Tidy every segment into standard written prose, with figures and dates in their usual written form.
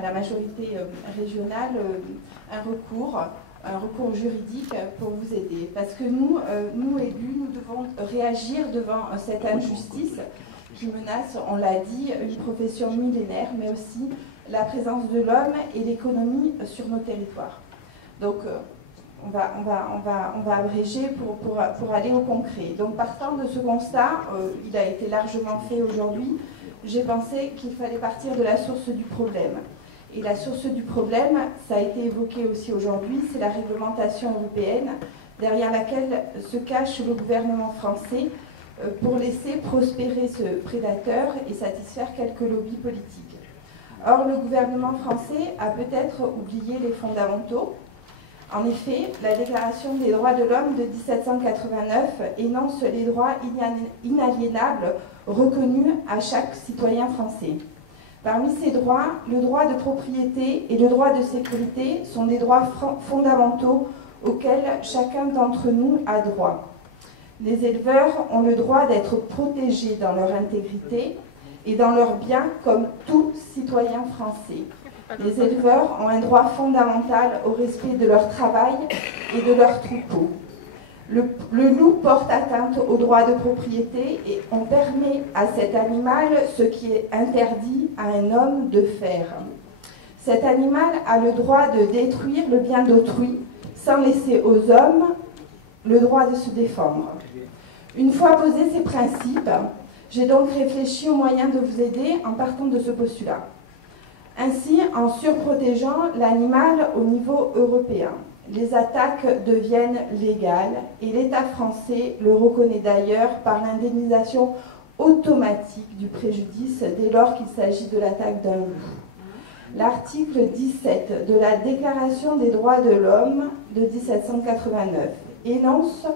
à la majorité régionale un recours juridique pour vous aider. Parce que nous élus, nous devons réagir devant cette injustice qui menace, on l'a dit, une profession millénaire, mais aussi la présence de l'homme et l'économie sur nos territoires. Donc, on va abréger pour aller au concret. Donc, partant de ce constat, il a été largement fait aujourd'hui, j'ai pensé qu'il fallait partir de la source du problème. Et la source du problème, ça a été évoqué aussi aujourd'hui, c'est la réglementation européenne, derrière laquelle se cache le gouvernement français pour laisser prospérer ce prédateur et satisfaire quelques lobbies politiques. Or, le gouvernement français a peut-être oublié les fondamentaux. En effet, la Déclaration des droits de l'homme de 1789 énonce les droits inaliénables reconnus à chaque citoyen français. Parmi ces droits, le droit de propriété et le droit de sécurité sont des droits fondamentaux auxquels chacun d'entre nous a droit. Les éleveurs ont le droit d'être protégés dans leur intégrité et dans leurs biens comme tout citoyen français. Les éleveurs ont un droit fondamental au respect de leur travail et de leurs troupeaux. Le loup porte atteinte au droit de propriété et on permet à cet animal ce qui est interdit à un homme de faire. Cet animal a le droit de détruire le bien d'autrui sans laisser aux hommes le droit de se défendre. Une fois posés ces principes, j'ai donc réfléchi aux moyens de vous aider en partant de ce postulat. Ainsi, en surprotégeant l'animal au niveau européen, les attaques deviennent légales et l'État français le reconnaît d'ailleurs par l'indemnisation automatique du préjudice dès lors qu'il s'agit de l'attaque d'un loup. L'article 17 de la Déclaration des droits de l'homme de 1789 énonce,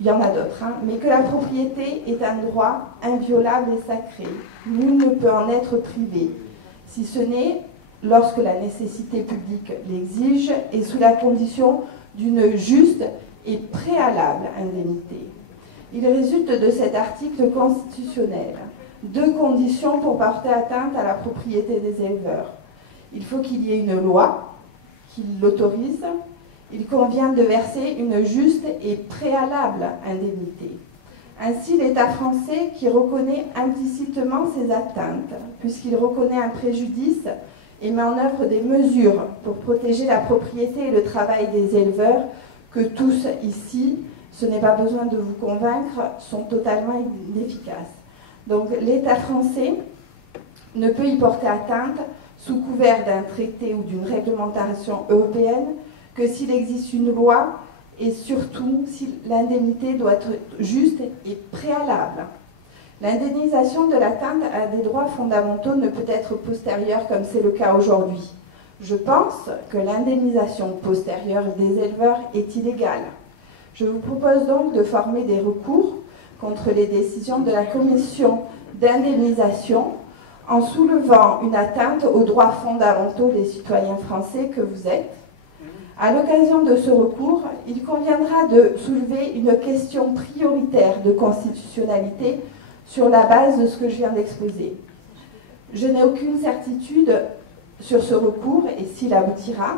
il y en a d'autres, mais que la propriété est un droit inviolable et sacré. Nul ne peut en être privé, si ce n'est lorsque la nécessité publique l'exige et sous la condition d'une juste et préalable indemnité. Il résulte de cet article constitutionnel 2 conditions pour porter atteinte à la propriété des éleveurs. Il faut qu'il y ait une loi qui l'autorise. Il convient de verser une juste et préalable indemnité. Ainsi, l'État français, qui reconnaît implicitement ces atteintes, puisqu'il reconnaît un préjudice et met en œuvre des mesures pour protéger la propriété et le travail des éleveurs, que tous ici, ce n'est pas besoin de vous convaincre, sont totalement inefficaces. Donc l'État français ne peut y porter atteinte sous couvert d'un traité ou d'une réglementation européenne que s'il existe une loi et surtout si l'indemnité doit être juste et préalable. L'indemnisation de l'atteinte à des droits fondamentaux ne peut être postérieure comme c'est le cas aujourd'hui. Je pense que l'indemnisation postérieure des éleveurs est illégale. Je vous propose donc de former des recours contre les décisions de la commission d'indemnisation en soulevant une atteinte aux droits fondamentaux des citoyens français que vous êtes. À l'occasion de ce recours, il conviendra de soulever une question prioritaire de constitutionnalité sur la base de ce que je viens d'exposer. Je n'ai aucune certitude sur ce recours et s'il aboutira,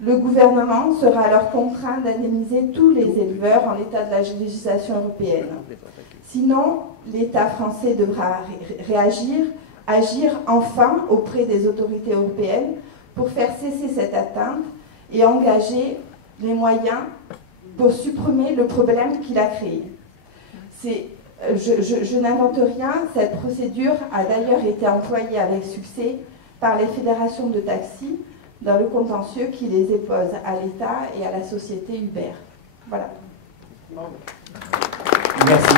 le gouvernement sera alors contraint d'indemniser tous les éleveurs en l'état de la législation européenne. Sinon, l'État français devra agir enfin auprès des autorités européennes pour faire cesser cette atteinte et engager les moyens pour supprimer le problème qu'il a créé. Je n'invente rien, cette procédure a d'ailleurs été employée avec succès par les fédérations de taxis dans le contentieux qui les oppose à l'État et à la société Uber. Voilà. Merci.